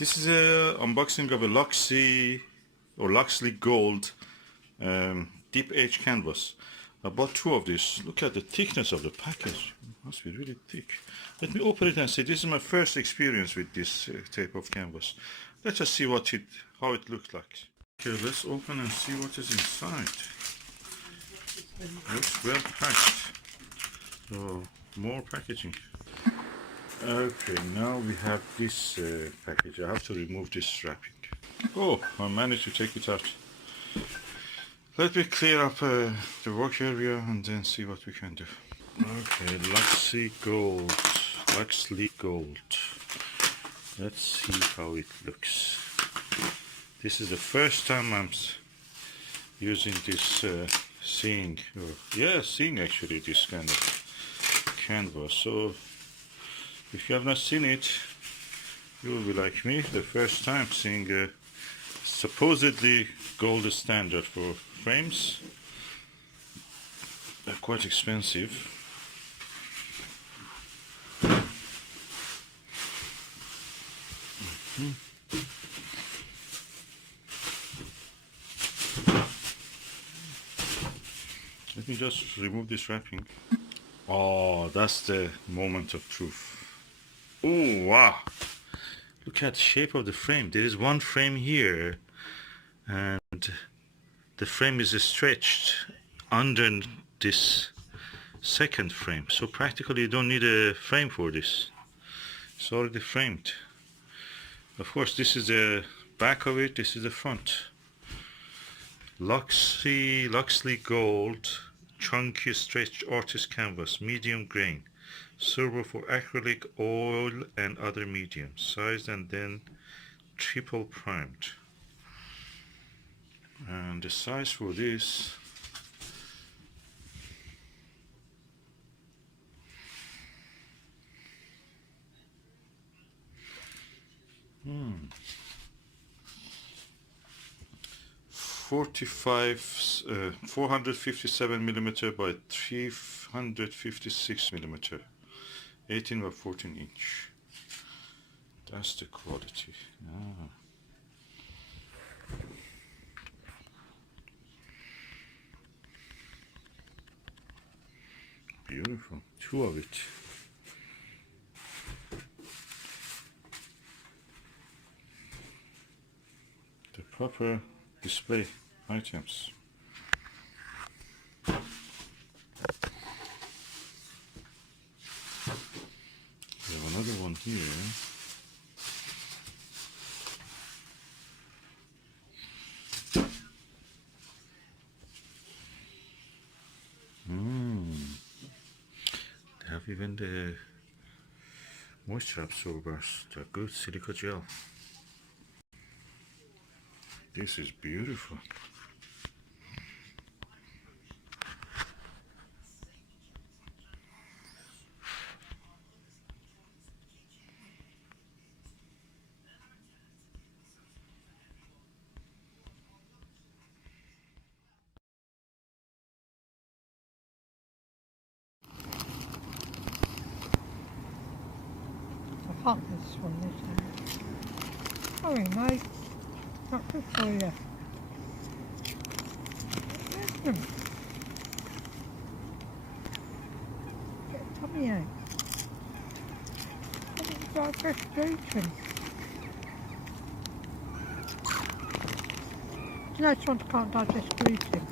This is a unboxing of a Loxley or Loxley Gold deep edge canvas. I bought two of these. Look at the thickness of the package. It must be really thick. Let me open it and see. This is my first experience with this type of canvas. Let's just see how it looks like. Okay, let's open and see what is inside. Looks well packed. So more packaging. Okay, now we have this package. I have to remove this wrapping. Oh, I managed to take it out. Let me clear up the work area and then see what we can do. Okay, Loxley Gold. Loxley Gold. Let's see how it looks. This is the first time I'm using this seeing actually this kind of canvas. So if you have not seen it, you will be like me, the first time seeing a supposedly gold standard for frames. They're quite expensive. Let me just remove this wrapping. Oh, that's the moment of truth. Oh, wow. Look at the shape of the frame. There is one frame here and the frame is stretched under this second frame. So practically you don't need a frame for this. It's already framed. Of course, this is the back of it, this is the front. Loxley Gold chunky stretched artist canvas, medium grain, suitable for acrylic, oil and other mediums, sized and then triple primed. And the size for this hmm. 457 millimeter by 356 millimeter, 18 by 14 inch. That's the quality. Beautiful. Two of it. The proper display items. We have another one here. They have even the moisture absorbers, the good silica gel. This is beautiful. I can't get this one this time. Sorry mate, not good for you. Get a tummy ache. I didn't digest gluten. Do you know sometimes I can't digest gluten?